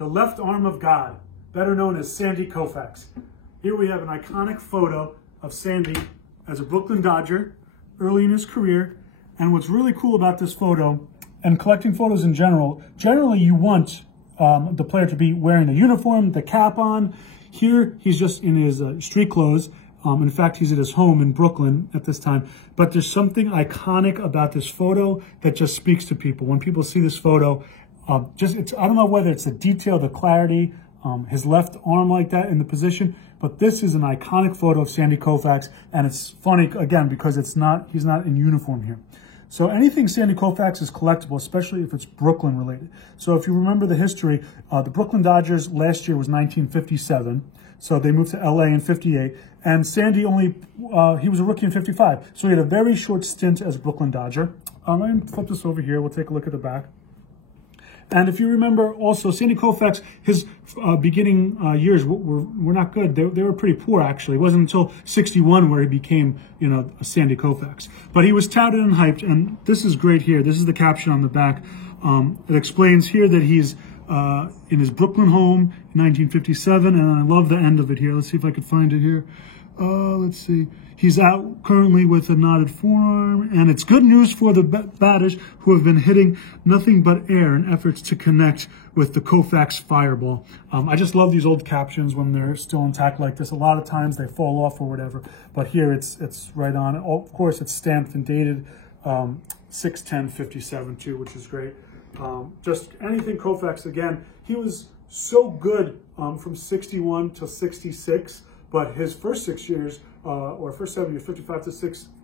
the left arm of God, better known as Sandy Koufax. Here we have an iconic photo of Sandy as a Brooklyn Dodger early in his career. And what's really cool about this photo, and collecting photos in general, generally you want the player to be wearing the uniform, the cap on. Here, he's just in his street clothes. In fact, he's at his home in Brooklyn at this time. But there's something iconic about this photo that just speaks to people. When people see this photo, I don't know whether it's the detail, the clarity, his left arm like that in the position, but this is an iconic photo of Sandy Koufax, and it's funny, again, because he's not in uniform here. So anything Sandy Koufax is collectible, especially if it's Brooklyn related. So if you remember the history, the Brooklyn Dodgers last year was 1957. So they moved to LA in 58. And Sandy he was a rookie in 55. So he had a very short stint as a Brooklyn Dodger. Let me flip this over here. We'll take a look at the back. And if you remember also, Sandy Koufax, his beginning years were not good. They were pretty poor, actually. It wasn't until 61 where he became, a Sandy Koufax. But he was touted and hyped, and this is great here. This is the caption on the back. It explains here that he's in his Brooklyn home in 1957, and I love the end of it here. Let's see if I could find it here. Let's see. He's out currently with a knotted forearm, and it's good news for the batters who have been hitting nothing but air in efforts to connect with the Koufax fireball. I just love these old captions when they're still intact like this. A lot of times they fall off or whatever, but here it's right on. Of course, it's stamped and dated 6/10/57 too, which is great. Just anything Koufax, again, he was so good from 61 to 66. But his first 6 years, or first 7 years, 55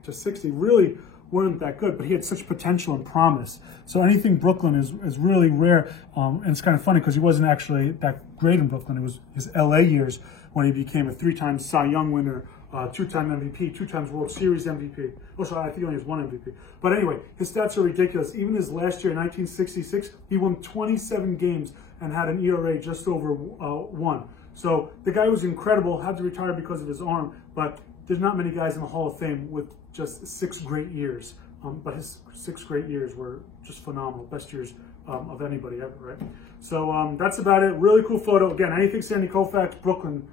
to 60, really weren't that good. But he had such potential and promise. So anything Brooklyn is really rare. And it's kind of funny because he wasn't actually that great in Brooklyn. It was his LA years when he became a 3-time Cy Young winner, 2-time MVP, 2 times World Series MVP. Oh, sorry, I think he only has 1 MVP. But anyway, his stats are ridiculous. Even his last year, in 1966, he won 27 games and had an ERA just over 1. So the guy was incredible, had to retire because of his arm, but there's not many guys in the Hall of Fame with just 6 great years. But his 6 great years were just phenomenal, best years of anybody ever, right? So that's about it. Really cool photo. Again, anything Sandy Koufax, Brooklyn,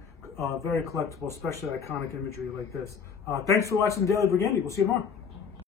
very collectible, especially iconic imagery like this. Thanks for watching Daily Brigandy. We'll see you tomorrow.